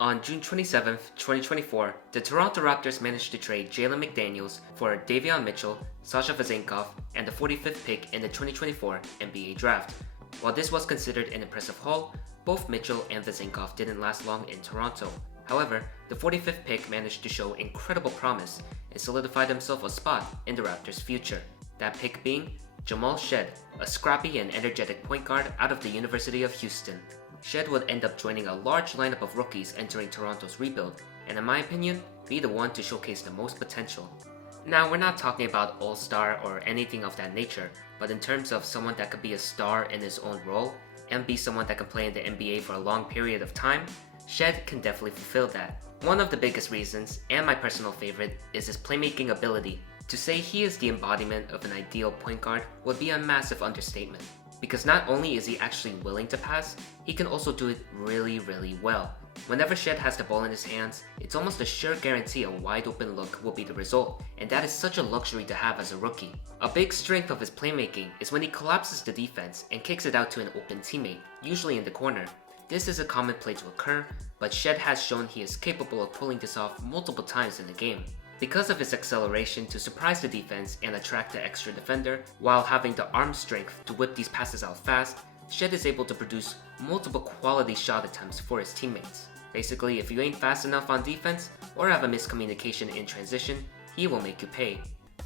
On June 27, 2024, the Toronto Raptors managed to trade Jalen McDaniels for Davion Mitchell, Sasha Vezenkov, and the 45th pick in the 2024 NBA Draft. While this was considered an impressive haul, both Mitchell and Vezenkov didn't last long in Toronto. However, the 45th pick managed to show incredible promise and solidified himself a spot in the Raptors' future. That pick being Jamal Shead, a scrappy and energetic point guard out of the University of Houston. Shead would end up joining a large lineup of rookies entering Toronto's rebuild, and in my opinion, be the one to showcase the most potential. Now, we're not talking about all-star or anything of that nature, but in terms of someone that could be a star in his own role, and be someone that can play in the NBA for a long period of time, Shead can definitely fulfill that. One of the biggest reasons, and my personal favorite, is his playmaking ability. To say he is the embodiment of an ideal point guard would be a massive understatement, because not only is he actually willing to pass, he can also do it really well. Whenever Shead has the ball in his hands, it's almost a sure guarantee a wide open look will be the result, and that is such a luxury to have as a rookie. A big strength of his playmaking is when he collapses the defense and kicks it out to an open teammate, usually in the corner. This is a common play to occur, but Shead has shown he is capable of pulling this off multiple times in the game. Because of his acceleration to surprise the defense and attract the extra defender, while having the arm strength to whip these passes out fast, Shead is able to produce multiple quality shot attempts for his teammates. Basically, if you ain't fast enough on defense, or have a miscommunication in transition, he will make you pay.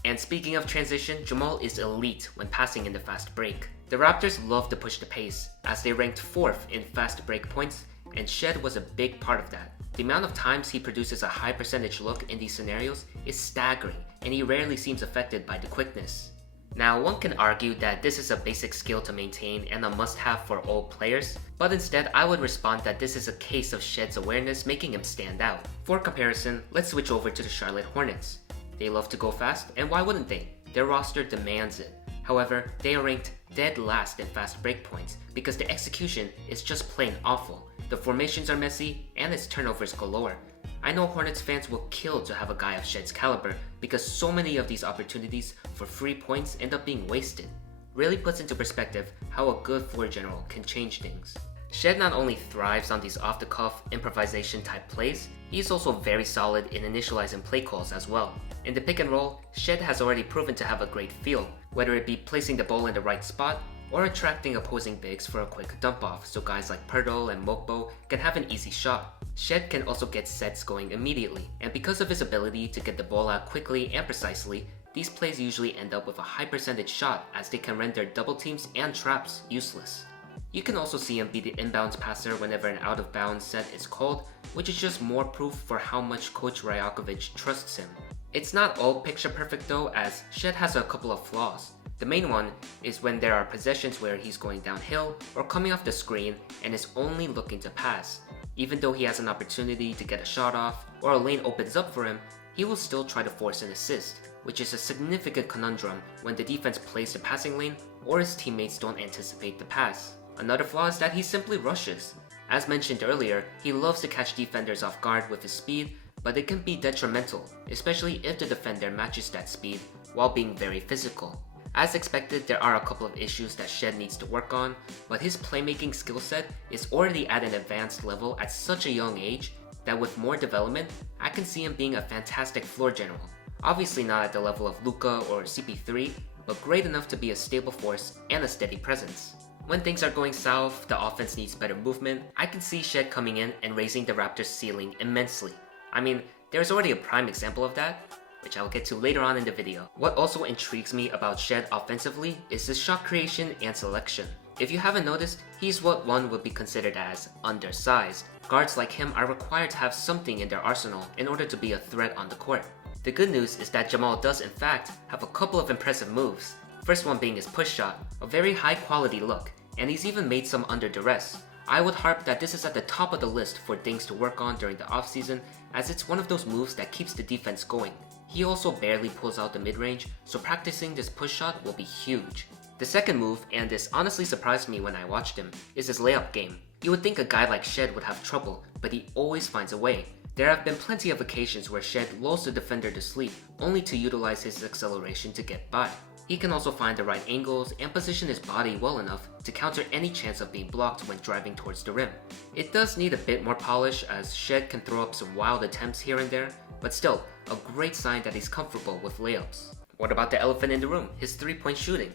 And speaking of transition, Jamal is elite when passing in the fast break. The Raptors love to push the pace, as they ranked 4th in fast break points, and Shead was a big part of that. The amount of times he produces a high percentage look in these scenarios is staggering, and he rarely seems affected by the quickness. Now, one can argue that this is a basic skill to maintain and a must-have for all players, but instead I would respond that this is a case of Shead's awareness making him stand out. For comparison, let's switch over to the Charlotte Hornets. They love to go fast, and why wouldn't they? Their roster demands it. However, they are ranked dead last in fast break points because the execution is just plain awful. The formations are messy, and its turnovers galore. I know Hornets fans will kill to have a guy of Shead's caliber because so many of these opportunities for free points end up being wasted. Really puts into perspective how a good floor general can change things. Shead not only thrives on these off-the-cuff improvisation type plays, he is also very solid in initializing play calls as well. In the pick and roll, Shead has already proven to have a great feel, whether it be placing the ball in the right spot or attracting opposing bigs for a quick dump off so guys like Pirtle and Mokbo can have an easy shot. Shead can also get sets going immediately, and because of his ability to get the ball out quickly and precisely, these plays usually end up with a high percentage shot as they can render double teams and traps useless. You can also see him be the inbounds passer whenever an out of bounds set is called, which is just more proof for how much Coach Rajakovic trusts him. It's not all picture perfect though, as Shead has a couple of flaws. The main one is when there are possessions where he's going downhill or coming off the screen and is only looking to pass. Even though he has an opportunity to get a shot off or a lane opens up for him, he will still try to force an assist, which is a significant conundrum when the defense plays the passing lane or his teammates don't anticipate the pass. Another flaw is that he simply rushes. As mentioned earlier, he loves to catch defenders off guard with his speed, but it can be detrimental, especially if the defender matches that speed while being very physical. As expected, there are a couple of issues that Shead needs to work on, but his playmaking skill set is already at an advanced level at such a young age that with more development, I can see him being a fantastic floor general. Obviously not at the level of Luka or CP3, but great enough to be a stable force and a steady presence. When things are going south, the offense needs better movement, I can see Shead coming in and raising the Raptors' ceiling immensely. I mean, there's already a prime example of that, which I'll get to later on in the video. What also intrigues me about Shead offensively is his shot creation and selection. If you haven't noticed, he's what one would be considered as undersized. Guards like him are required to have something in their arsenal in order to be a threat on the court. The good news is that Jamal does in fact have a couple of impressive moves. First one being his push shot, a very high quality look, and he's even made some under duress. I would harp that this is at the top of the list for things to work on during the offseason, as it's one of those moves that keeps the defense going. He also barely pulls out the mid-range, so practicing this push shot will be huge. The second move, and this honestly surprised me when I watched him, is his layup game. You would think a guy like Shead would have trouble, but he always finds a way. There have been plenty of occasions where Shead lulls the defender to sleep, only to utilize his acceleration to get by. He can also find the right angles and position his body well enough to counter any chance of being blocked when driving towards the rim. It does need a bit more polish, as Shead can throw up some wild attempts here and there, but still, a great sign that he's comfortable with layups. What about the elephant in the room, his 3-point shooting?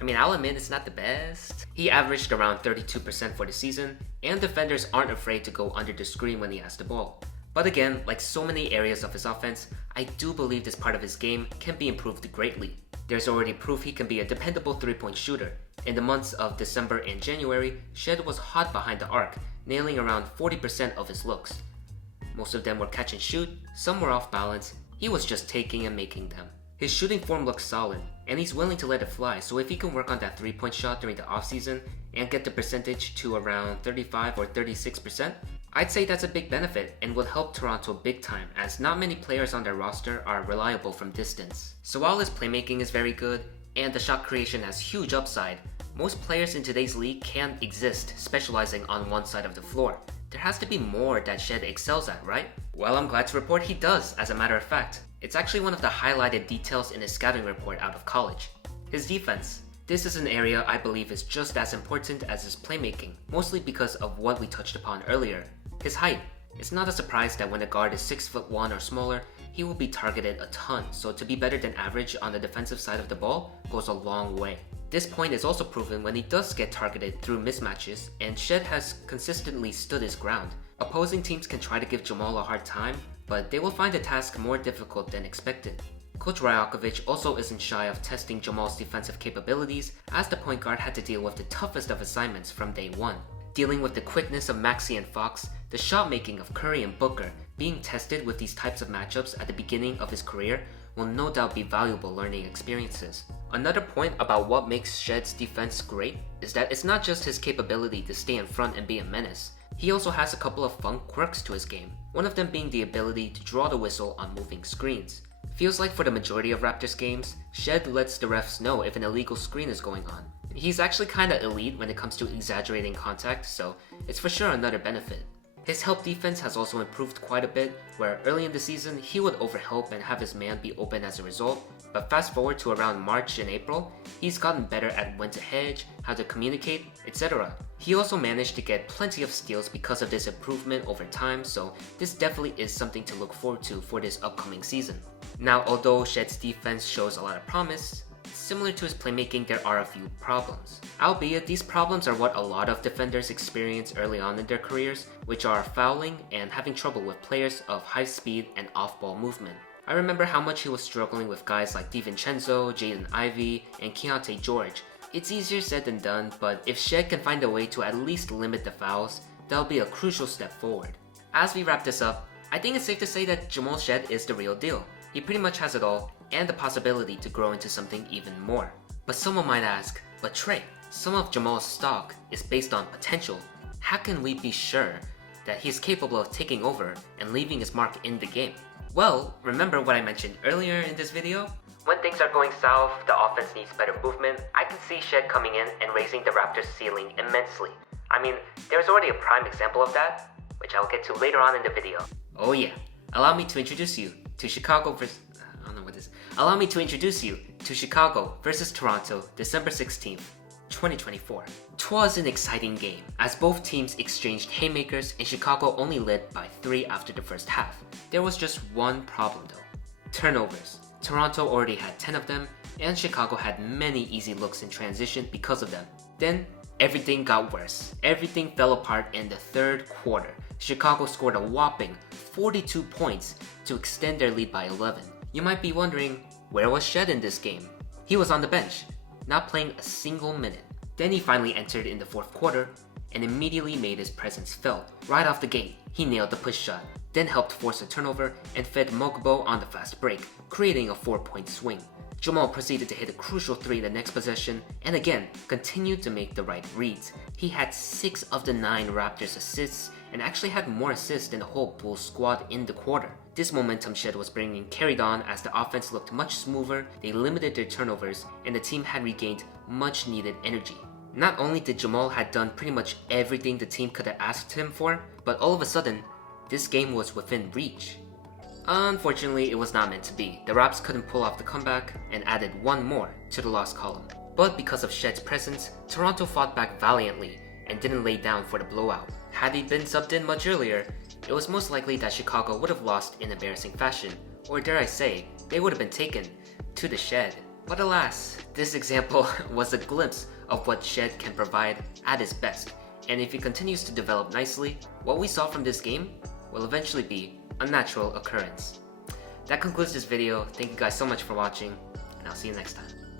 I mean, I'll admit it's not the best. He averaged around 32% for the season, and defenders aren't afraid to go under the screen when he has the ball. But again, like so many areas of his offense, I do believe this part of his game can be improved greatly. There's already proof he can be a dependable 3-point shooter. In the months of December and January, Shead was hot behind the arc, nailing around 40% of his looks. Most of them were catch and shoot, some were off balance, he was just taking and making them. His shooting form looks solid, and he's willing to let it fly, so if he can work on that 3-point shot during the offseason and get the percentage to around 35 or 36%, I'd say that's a big benefit and would help Toronto big time, as not many players on their roster are reliable from distance. So while his playmaking is very good, and the shot creation has huge upside, most players in today's league can't exist specializing on one side of the floor. There has to be more that Shead excels at, right? Well, I'm glad to report he does, as a matter of fact. It's actually one of the highlighted details in his scouting report out of college. His defense. This is an area I believe is just as important as his playmaking, mostly because of what we touched upon earlier. His height. It's not a surprise that when a guard is 6'1" or smaller, he will be targeted a ton, so to be better than average on the defensive side of the ball goes a long way. This point is also proven when he does get targeted through mismatches, and Shead has consistently stood his ground. Opposing teams can try to give Jamal a hard time, but they will find the task more difficult than expected. Coach Rajakovic also isn't shy of testing Jamal's defensive capabilities, as the point guard had to deal with the toughest of assignments from day one. Dealing with the quickness of Maxey and Fox, the shot making of Curry and Booker, being tested with these types of matchups at the beginning of his career will no doubt be valuable learning experiences. Another point about what makes Shead's defense great is that it's not just his capability to stay in front and be a menace. He also has a couple of fun quirks to his game, one of them being the ability to draw the whistle on moving screens. Feels like for the majority of Raptors games, Shead lets the refs know if an illegal screen is going on. He's actually kinda elite when it comes to exaggerating contact, so it's for sure another benefit. His help defense has also improved quite a bit, where early in the season he would overhelp and have his man be open as a result, but fast forward to around March and April, he's gotten better at when to hedge, how to communicate, etc. He also managed to get plenty of steals because of this improvement over time, so this definitely is something to look forward to for this upcoming season. Now, although Shead's defense shows a lot of promise, similar to his playmaking, there are a few problems. Albeit, these problems are what a lot of defenders experience early on in their careers, which are fouling and having trouble with players of high speed and off-ball movement. I remember how much he was struggling with guys like DiVincenzo, Jaden Ivey, and Keontae George. It's easier said than done, but if Shead can find a way to at least limit the fouls, that'll be a crucial step forward. As we wrap this up, I think it's safe to say that Jamal Shead is the real deal. He pretty much has it all, and the possibility to grow into something even more. But someone might ask, but Trey, some of Jamal's stock is based on potential. How can we be sure that he's capable of taking over and leaving his mark in the game? Well, remember what I mentioned earlier in this video? When things are going south, the offense needs better movement, I can see Shead coming in and raising the Raptors' ceiling immensely. I mean, there's already a prime example of that, which I'll get to later on in the video. Oh yeah, allow me to introduce you to Chicago versus Toronto, December 16th, 2024. 'Twas an exciting game, as both teams exchanged haymakers and Chicago only led by 3 after the first half. There was just one problem though: turnovers. Toronto already had 10 of them, and Chicago had many easy looks in transition because of them. Then, everything got worse. Everything fell apart in the third quarter. Chicago scored a whopping 42 points to extend their lead by 11. You might be wondering, where was Shead in this game? He was on the bench, not playing a single minute. Then he finally entered in the fourth quarter and immediately made his presence felt. Right off the gate, he nailed the push shot, then helped force a turnover and fed Mogbo on the fast break, creating a 4-point swing. Jamal proceeded to hit a crucial 3 the next possession, and again, continued to make the right reads. He had 6 of the 9 Raptors assists, and actually had more assists than the whole Bulls squad in the quarter. This momentum Shead was bringing carried on as the offense looked much smoother, they limited their turnovers, and the team had regained much needed energy. Not only did Jamal had done pretty much everything the team could have asked him for, but all of a sudden, this game was within reach. Unfortunately, it was not meant to be. The Raps couldn't pull off the comeback and added one more to the loss column. But because of Shead's presence, Toronto fought back valiantly and didn't lay down for the blowout. Had he been subbed in much earlier, it was most likely that Chicago would have lost in embarrassing fashion, or dare I say, they would have been taken to the shed. But alas, this example was a glimpse of what Shead can provide at his best, and if he continues to develop nicely, what we saw from this game will eventually be a natural occurrence. That concludes this video. Thank you guys so much for watching, and I'll see you next time.